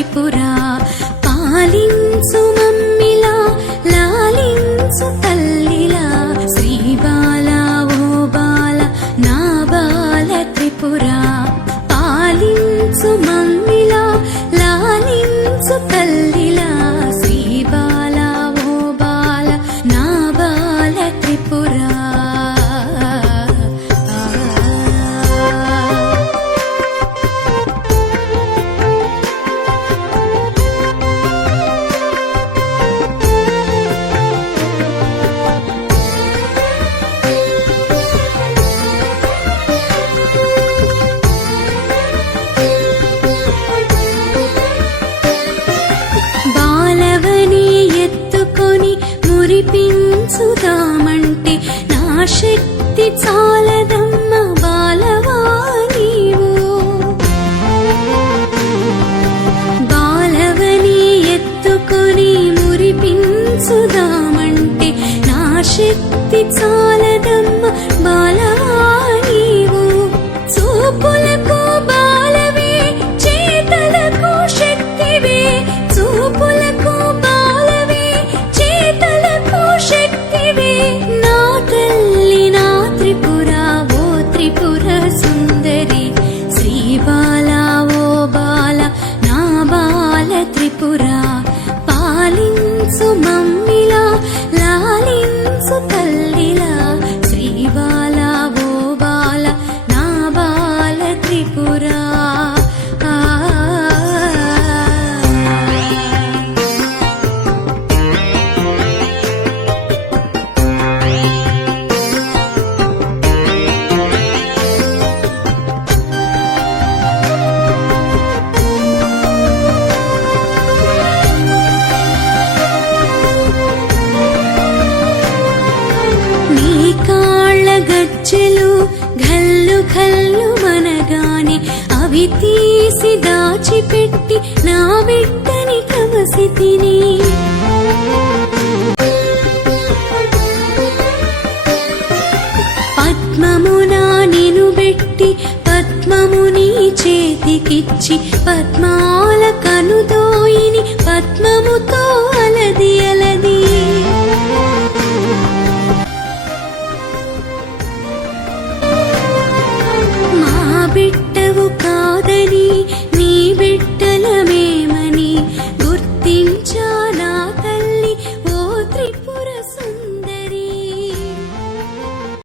త్రిపురా పాలించు మమ్మిలా లాలించు తల్లిలా శ్రీ బాల ఓ బాల నా బాల త్రిపురా పాలించు మమ్మిలా లాలించు తల్లిలా శ్రీ బాల ఓ బాల నా బాల త్రిపురా మురిపించుదామంటే నా శక్తి చాలదమ్మ బాలవా నీవు బాలవని ఎత్తుకొని మురిపించుదామంటే నా శక్తి చాలదమ్మ బాలవా నీవు చూపులకు బాలవే చేతలకు శక్తివే చూపులకు త్రిపురా పాలించు మమ్మిలా లాలించు తల్లిలా శ్రీ బాల ఓ బాల నా బాల త్రిపురా గజ్జెలు ఘల్లు ఘల్లు మనగానే అవి తీసి దాచిపెట్టి నా బిడ్డని కవసితిని పద్మమునా నిను బెట్టి పద్మముని చేతికిచ్చి పద్మాల కనుదోయిని పద్మముతో అలది అలది బిడ్డవు